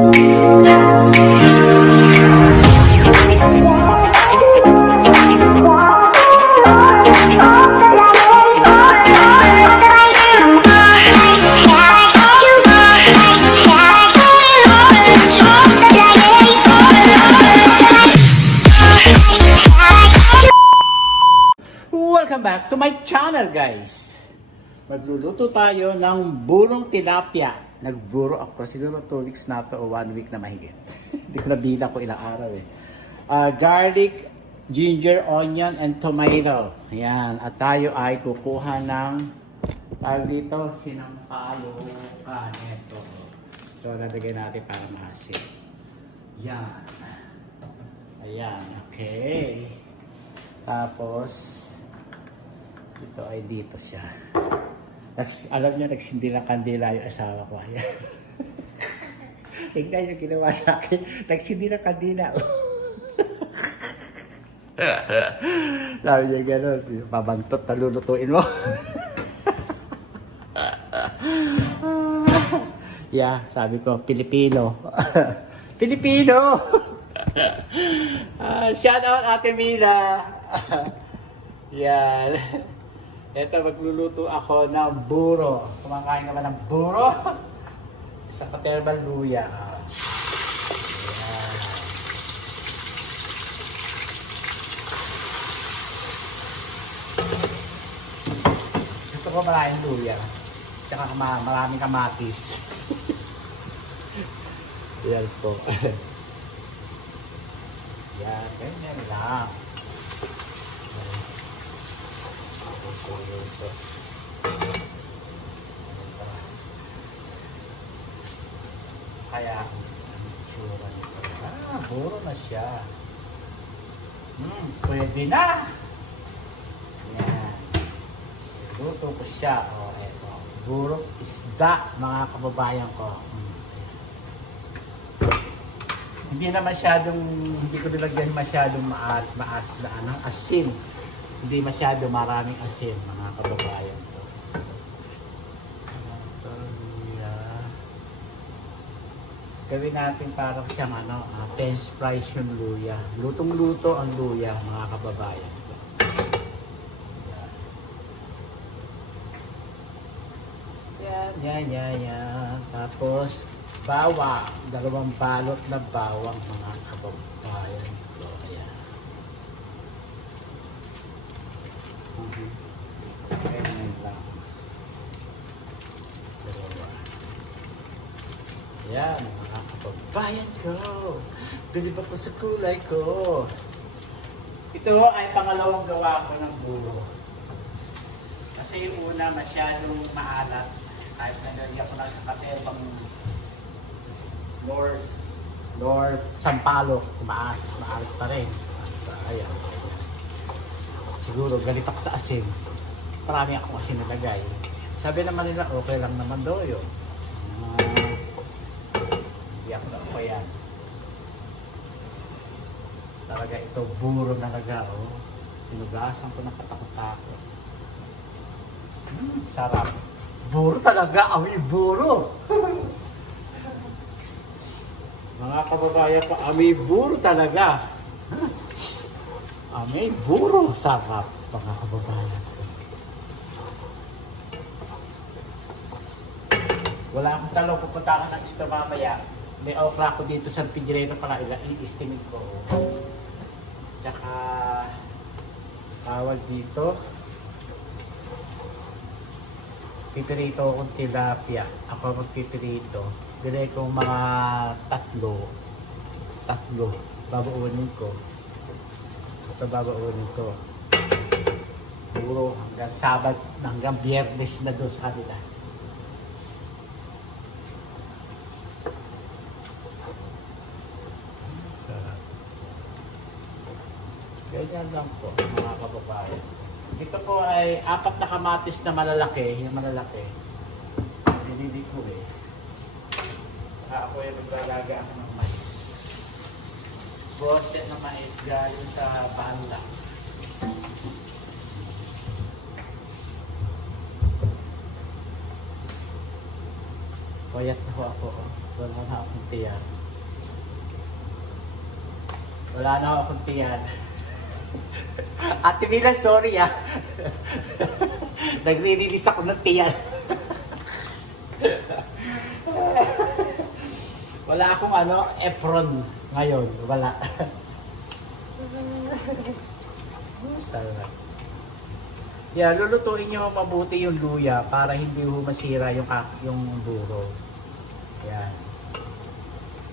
Welcome back to my channel, guys. Magluluto tayo ng burong tilapia. Nagburo ako siguro 2 weeks na to o 1 week na mahigit. Hindi ko nabila ko ilang araw eh. Garlic, ginger, onion, and tomato. Ayan. At tayo ay kukuha ng tawag dito, sinampalukan. Ito. So, nalagay natin para maasin. Yan. Ayan. Okay. Tapos, ito ay dito siya. Alam niyo, nagsindi ng kandila yung asawa ko. Tignan yung ginawa sa akin. Nagsindi ng kandila. Sabi niya gano'n, mabantot na lulutuin mo. Yeah, sabi ko, Pilipino. Pilipino! Shout out Ate Mila! Yan. Ito, magluluto ako ng buro. Kumakain ka ba ng buro? Sa paterbal luya. Yan. Gusto ko maraming luya. Tsaka maraming kamatis. Yan po. Yan, ganyan lang. Kaya ang tsura nito. Buro na siya. Pwede na. Yan. Luto ko siya. O, eto. Buro isda, mga kababayan ko. Hindi na masyadong, hindi ko nilagyan masyadong maas na asin. Hindi masyado maraming asin, mga kababayan ko. Gawin natin parang siyang French fries yung luya. Lutong-luto ang luya, mga kababayan ko. Yan. Tapos, bawang. 2 balot na bawang, mga kababayan ko. Ayan. Ganyan lang. Yan, mga kababayan ko. Bilib ako sa kulay ko. Ito ay pangalawang gawa ko ng buro. Kasi yung una masyadong maalat. Kahit nalagyan ko na sa katerbang North Sampaloc. Maalat pa rin. Ayan. Siguro galit ako sa asin. Marami ako kasi nilagay. Sabi naman nila, okay lang naman daw yun. Hindi ako na okay yan. Talaga ito, buro talaga. Sinugasan ko ng katakot-takot. Sarap. Buro talaga. Amoy buro. Mga kababayan ko, amoy buro talaga. Amoy buro. Sarap, mga kababayan ko. Wala akong talong, pupunta ako ng isda mamaya. May okra ko dito sa refrigerator para i-steaming ko. Tsaka tawag dito. Pipirito akong tilapia. Ako magpipirito. Bilay kong mga tatlo. Babaunin ko. Ito babaunin ko. Puro hanggang Sabat, hanggang Biyernes na doon sa kanila. Ganyan lang po, mga kababayan. Ito po ay 4 na kamatis na malalaki. Yung malalaki. Nilili ko eh. Ako ay maglalaga ako ng mais. Roasted na mais galing sa banda. Payat na ako. Wala na akong tiyan. Wala na akong tiyan. Ate Mila, sorry ah. Nagre-release ako ng tiyan. Wala akong apron ngayon. Wala. Sarap. Yeah, lulutuin nyo mabuti yung luya para hindi masira yung buro. Yan.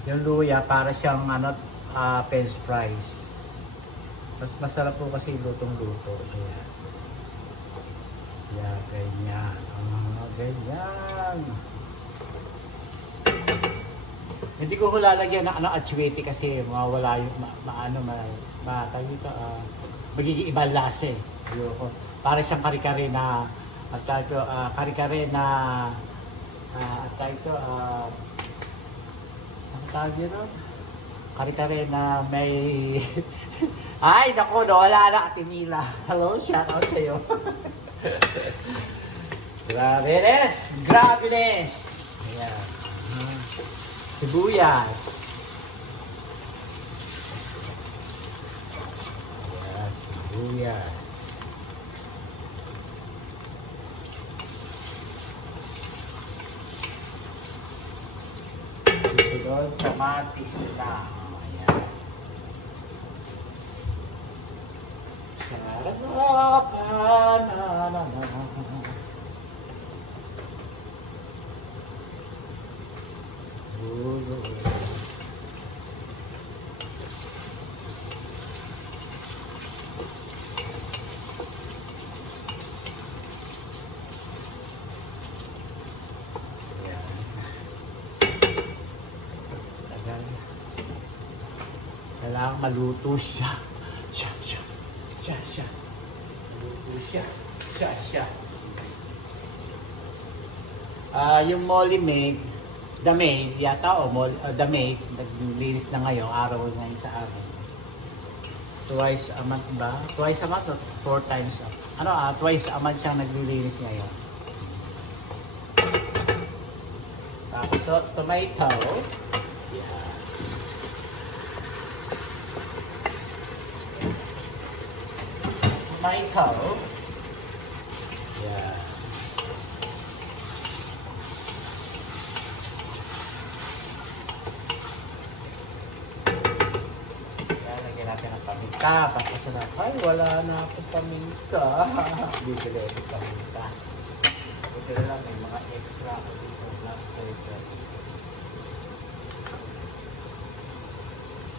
Yung luya para siyang French fries. Mas masarap po kasi lutong-luto. Ayan. Yan, ganyan. Ganyan. Hindi ko lalagyan ng atsuete kasi mawala yung magiging ibang lasa eh. Ayoko. Para siyang kare-kare na kare-kare na kare-kare na may ay naku, wala na Ate Mila. Hello, shout out sa'yo. Grabe-ness. Ayan. Sibuyas. Ayan, sibuyas. Doon, kamatis na. Ayan. Kailangan maluto siya. Maluto siya. Yung Molly Maid, The Maid, yata The Maid, naglinis na ngayon, araw ngayon sa akin. Twice a month ba? Twice a month or 4 times a month? Twice a month siyang naglilinis ngayon. Tapos, tomato. Tomato. Yeah. Lagyan natin ang paminta. Papasarap. Ay, wala na akong paminta. Bibili ulit paminta. Buti na lang, may mga extra ako dito. Black pepper.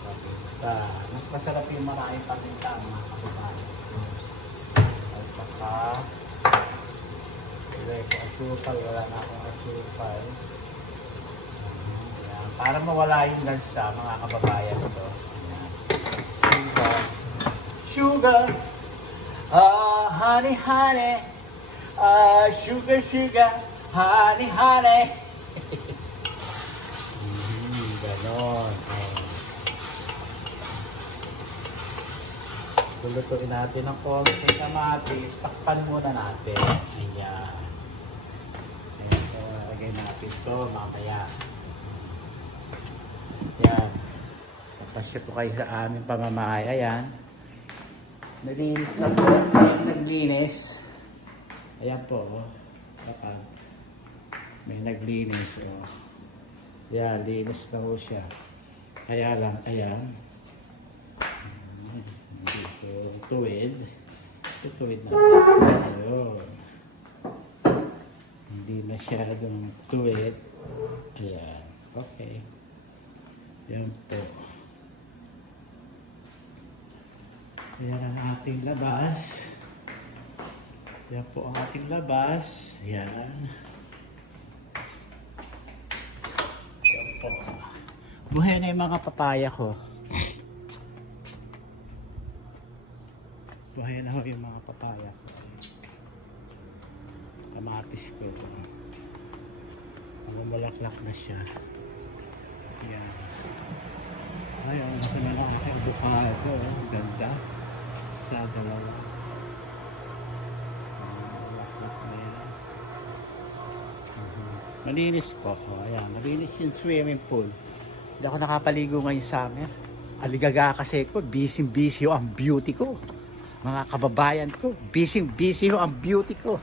Paminta. Mas masarap yung maraming paminta ang mga kababayan. At saka, ilagay ko asukal. Wala na akong asukal. Ayan. Para mawala yung lansa, mga kababayan ito. Sugar, honey, honey, sugar, sugar, honey, honey. Ganon. Lulutuin natin ng konti kamatis. Takpan muna natin. Ayan. Lagay natin ito mamaya. Ayan. Tapasya po kayo sa aming pamamahay. Ayan. Nalinis na po. Naglinis. Ayan po. Kapag may naglinis. Ayan. Linis na po siya. Kaya lang. Ayan. Dito. Tuwid. Tuwid natin. Ayun. Hindi masyadong tuwid. Ayan. Okay. Ayan po. Ayan ang ating labas. Ayan po ang ating labas. Ayan. Ayan po. Buhay na yung mga papaya ko. Buhay na yung mga papaya ko. Kamatis ko. Mamalaklak na siya. Ayan. Ayan. Ito na lang aking bukado. Ganda. Sa dalawa. Malinis po. O, ayan, malinis yung swimming pool. Hindi ako nakapaligo ngayon sa amin. Aligaga kasi ko, busy ho ang beauty ko. Mga kababayan ko, busy ho ang beauty ko.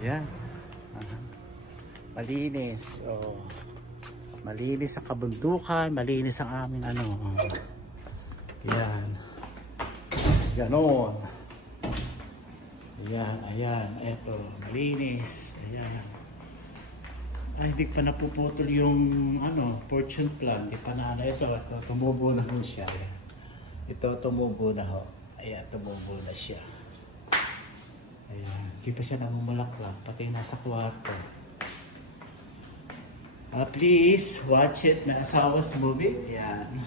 Yan. Malinis. Oh. Malinis ang kabundukan, malinis ang aming ano. Yan. Ganon. Ayan, ayan. Eto, malinis. Ayan. Ay, hindi pa napuputol yung ano, fortune plan. Hindi pa na. Ito, tumubo na ho siya. Ito, tumubo na ho. Ayan, tumubo na siya. Ayan. Hindi pa siya namumulaklak. Pati nasa kwarto. Please, watch it. May asawa's movie. Ayan.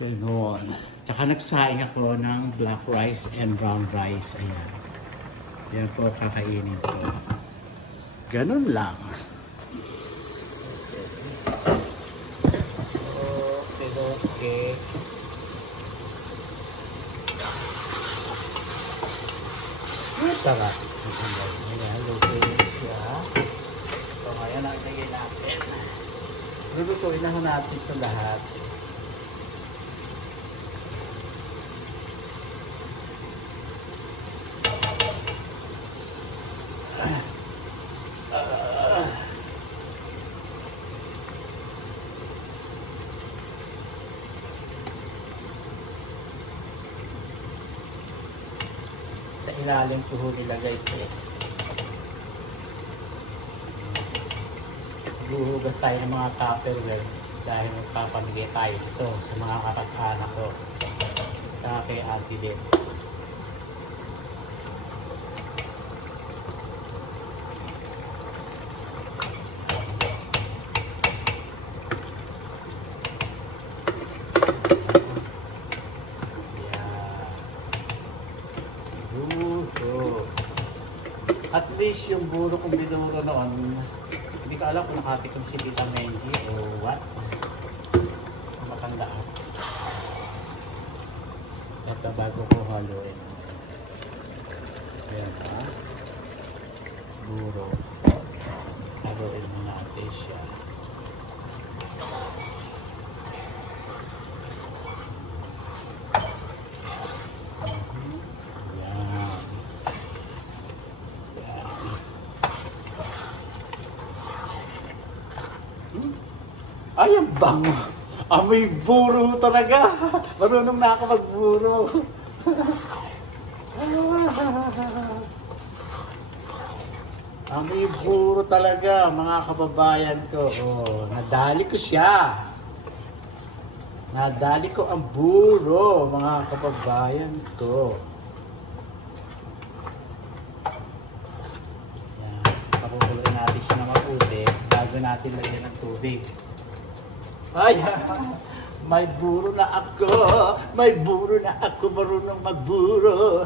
Ganon. Tsaka nagsaing ako ng black rice and brown rice. Ayan. Yan po, kakainin ko. Ganun lang. Okay, okay. Sarap. Ayan, luto siya. So, ngayon, naglagay natin. Lulutuin na natin ito lahat. Sa ilalim ko ho nilagay ito. Buhugas tayo ng mga tupperware dahil magpapamigay tayo ito sa mga kapag-anak ko. Saka kay Auntie din. At least yung buro kong binuro noon, hindi ko alam kung nakatikom si Tita Menji o what. Kung matandaan. Ito bago ko haluin. Ayan ha. Buro. Haluin mo natin siya. Ay, ang bango. Amoy buro talaga. Marunong na ako magburo. Amoy buro talaga, mga kababayan ko. Oh, nadali ko siya. Nadali ko ang buro, mga kababayan ko. Yan. Pakukuloy natin siya ng mabuti bago natin lagyan ng tubig. Ay, may buro na ako. May buro na ako. Marunong magburo.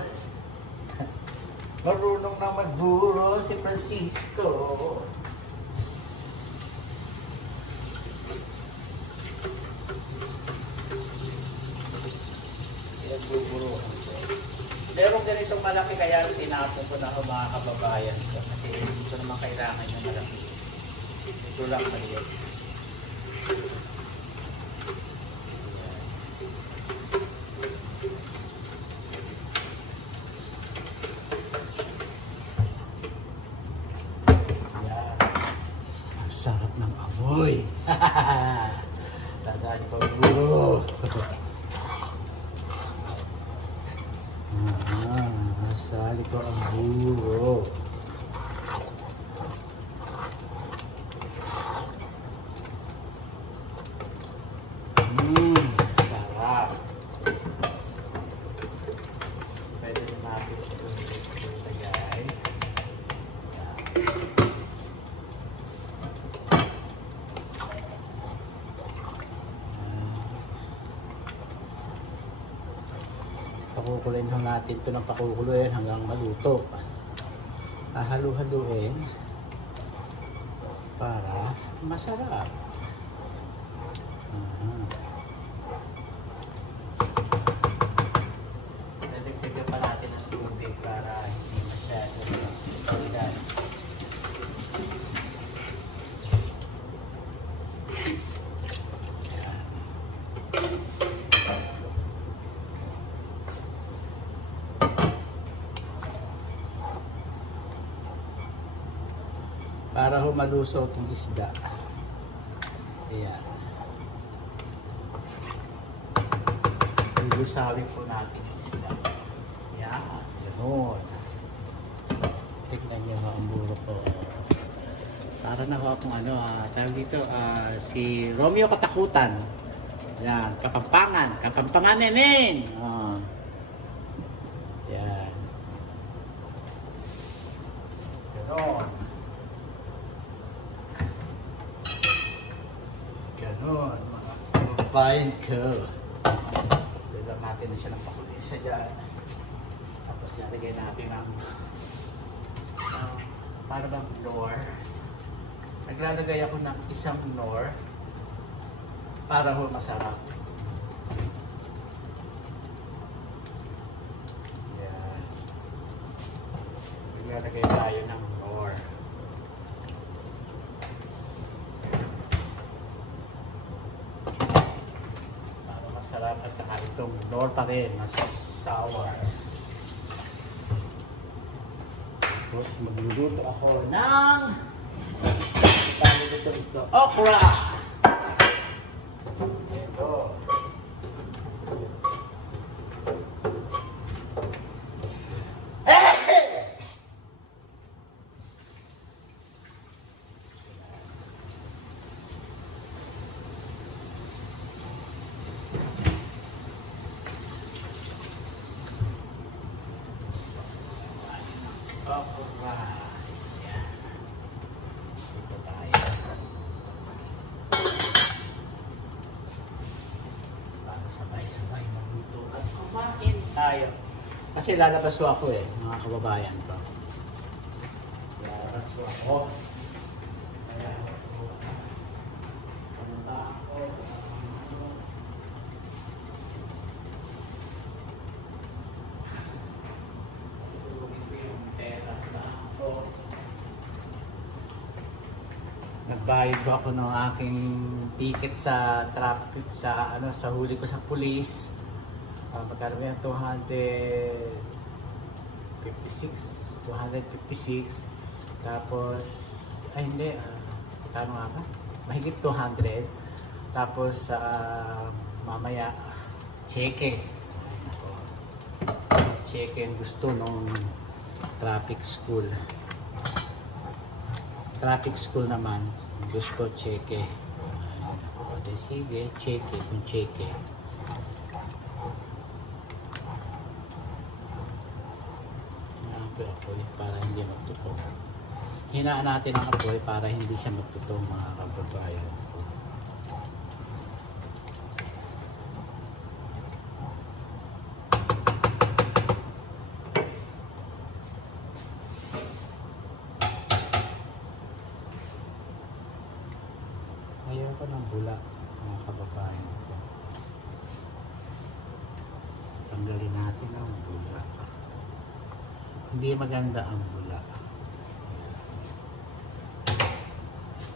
Marunong na magburo si Francisco. Pinagbuburuan ko. Merong ganitong malaki kaya tinapon ko na ako mga kababayan ko. Kasi hindi ko naman kailangan yung malaki. Ito lang maliit. Sarap ng amoy. Dadaan ko buro. Sali ko ang buro. Sarap. Pwede natin ito ilagay. Pakukuloyin natin ito ng pakukuloyin hanggang maluto. Halu-haluin para masarap. Dadagdagan pa natin ang tubig para hindi masyado Para humalusaw itong isda. Ayan. Lusawin po natin yung isda. Ayan. Ganun. Tignan niyo mga buro ko. Para nakuha kung ano, tawag dito, si Romeo Katakutan. Ayan, Kapampangan. Kapampangan nenen. Ayan. Ganon. Ganon, mga kababayan ko. Dala natin na siya ng pakulisa dyan. Tapos nalagay natin ang para bang nor. Naglalagay ako ng isang nor para ho masarap. Yan. Naglalagay tayo ng nor. Para masarap at saka itong nor pa rin, mas sour. Tapos magluluto ako ng ito, okra. Ito. Okra. Yan. Ito tayo. Para sabay-sabay magluto at kumain tayo. Kasi lalabas ako mga kababayan ko. Lalabas ako. Kaya pumunta ako. Nagbayad ko ako ng aking ticket sa traffic sa sa huli ko sa police. Magkano yan? 256. Tapos ay hindi, magkano nga ba? Mahigit 200. Tapos mamaya cheque. Cheque ang gusto nung traffic school. Traffic school naman, gusto cheque. Sige, cheque, kung cheque. Hinaan apoy para hindi magtutong. Hinaan natin ang apoy para hindi siya magtutong, mga kababayan. Ayaw ko ng bula, mga kababayan ko. Tanggalin natin ang bula. Hindi maganda ang bula.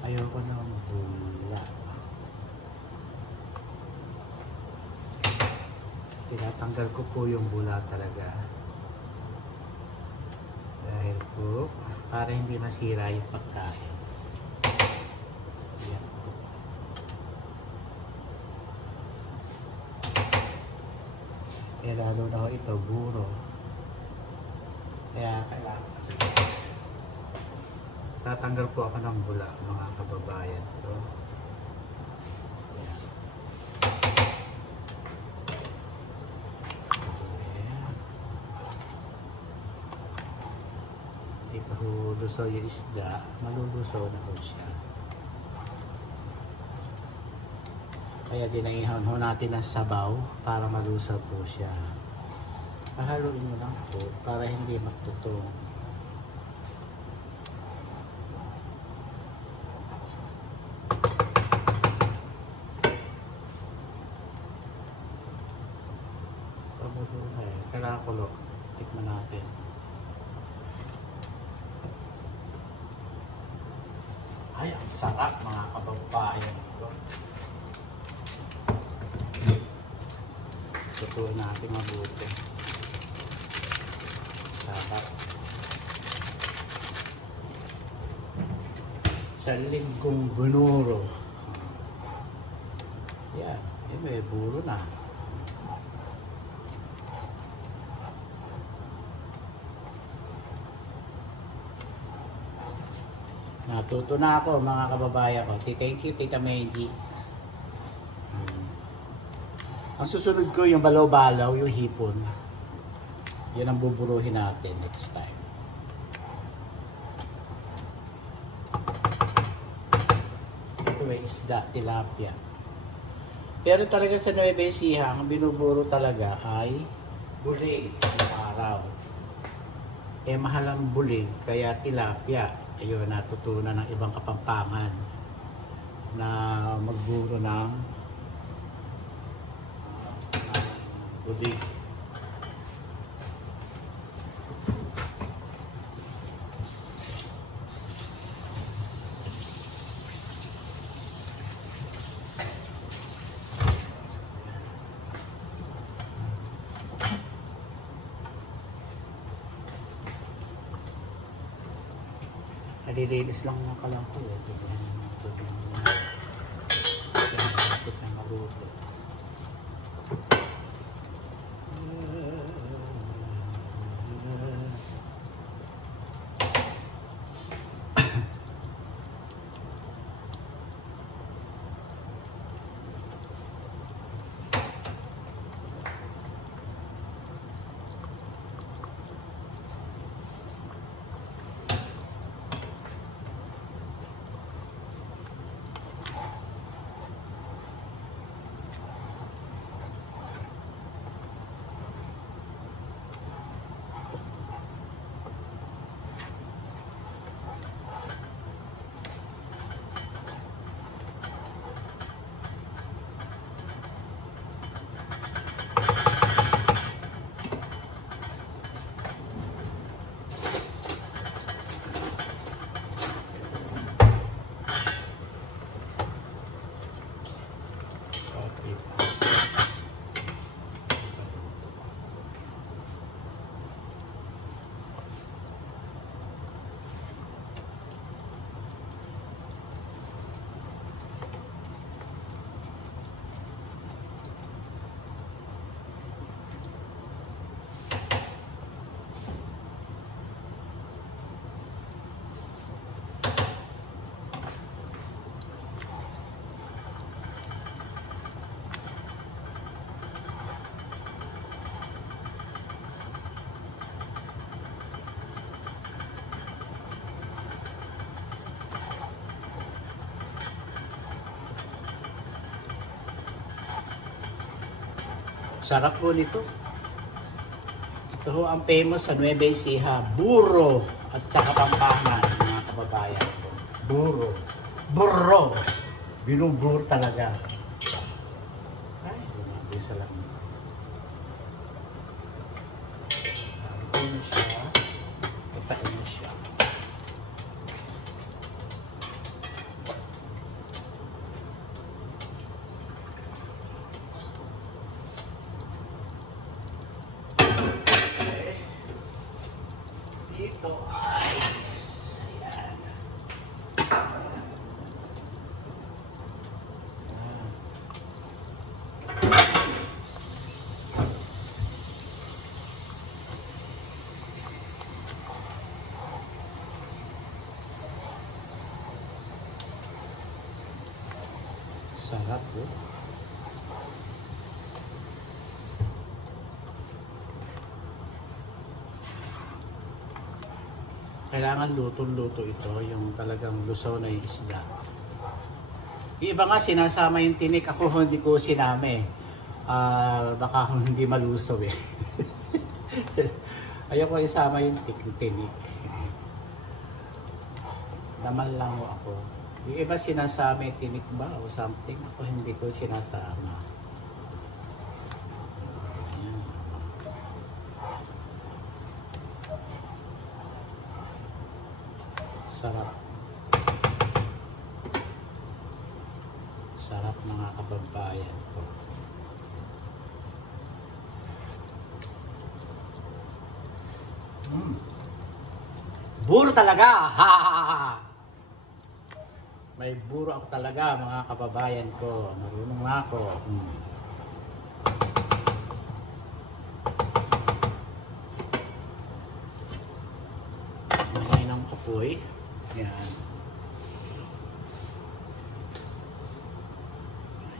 Ayaw ko ng bula. Tinatanggal ko po yung bula talaga. Dahil po, para hindi masira yung pagkain. Lalo na ito, buro. Kaya kailangan tatanggal po ako ng bula, mga kababayan ko. Ayan. Ayan. Ito lusaw yung isda, malulusaw na po siya. Kaya dinahihan ho natin ng sabaw para malusaw po siya. Pahaluin mo lang po para hindi magtutong. Kailangan kulo. Tikman natin. Ay, ang sarap, mga kababayan ko. Tutuin natin mabuti. Sarap. Sa linggong bunuro. Yan, may buro na. Natuto na ako mga kababayan ko. Thank you, Tita Maggie. Ang susunod ko yung balaw-balaw, yung hipon. Yan ang buburuhin natin next time. Ito ay isda, tilapia. Pero talaga sa Nueva Ecija, ang binuburo talaga ay bulig ng araw. Mahal ang bulig, kaya tilapia. Ayun, natutunan ng ibang Kapampangan na magburo ng bulig. Nalilinis lang ng kalangko eh. Ito na maluto. Sarap po nito. Ito ho ang famous sa Nueva Ecija, buro at saka Kapampangan, mga kababayan ko. Buro. Burro. Binuburo talaga. Ay, lumabisa lang. Ito na siya. Patain na siya. Ito ay ayan. Sarap po. Kailangan luto-luto ito, yung talagang lusaw na yung isda. Yung iba nga sinasama yung tinik, ako hindi ko sinama eh. Baka hindi malusaw eh. Ayoko isama yung tinik. Naman lang ako. Yung iba sinasama yung tinik ba o something, ako hindi ko sinasama. Sarap. Sarap mga kababayan ko. Buro talaga! Ha ha ha ha! May buro ako talaga mga kababayan ko. Marunong na ako. Ngayon ang apoy. Yan.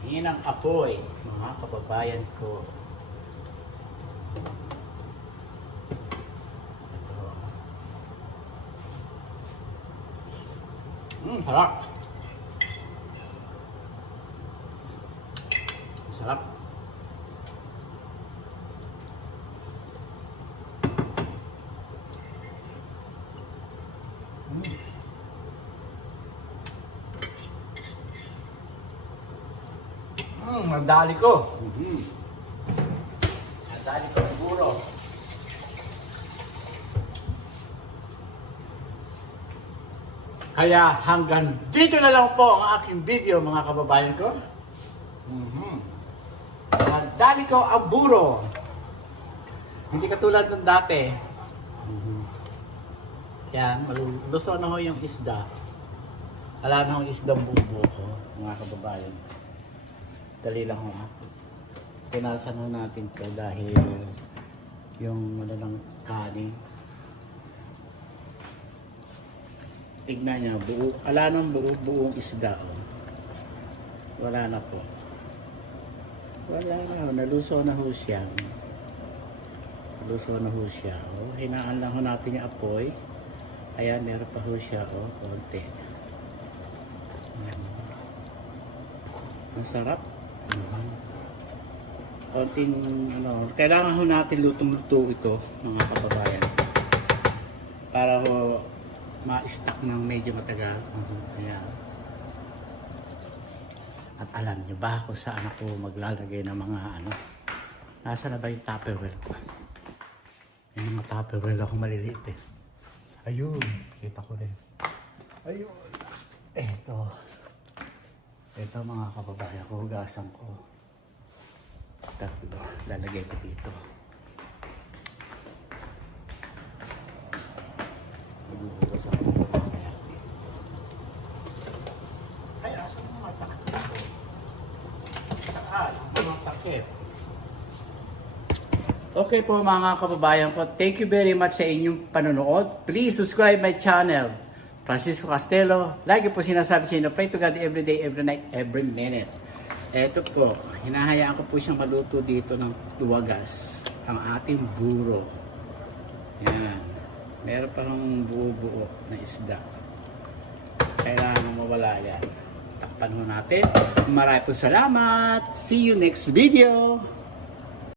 Ngayon ang apoy mga kababayan ko. Sarap. Sarap. Nadali ko. Nadali ko ang buro. Kaya hanggang dito na lang po ang aking video mga kababayan ko. Nadali ko ang buro. Hindi katulad ng dati. Yan, maluso na ho yung isda. Wala na hong isdang bubo ko mga kababayan. Dali lang ho. Pinasan ho natin ko dahil yung malalang kanin. Tignan niya, wala nang buong isda. Oh. Wala na po. Wala na, naluso na ho siya. Naluso na ho siya. Oh, hinaan lang ho natin yung apoy. Ayan, meron pa ho siya. Oh, konti. Ang sarap. Konting, kailangan ho natin lutong-luto ito, mga kababayan. Para ho, ma-stack ng medyo matagal. Ayan. At alam niyo ba kung saan ako maglalagay ng mga nasa na ba yung tupperware ko? Yung mga tupperware ako maliliit eh. Ayun, kita ko rin. Ayun. Ito mga kababayan ko, hugasan ko. Tatlo, lalagay ko dito. Hugasan ko. Ay, asan mo matakip? Saan? Matakip. Okay po mga kababayan ko, thank you very much sa inyong panonood. Please subscribe my channel, Francisco Castelo. Lagi po sinasabi sa inyo, pray to God every day, every night, every minute. Eto po, hinahayaan ko po siyang maluto dito ng luwagas, ang ating buro. Yan. Meron pa ng buo-buo na isda. Kailangan mawala yan. Takpan mo natin. Maraming po salamat. See you next video.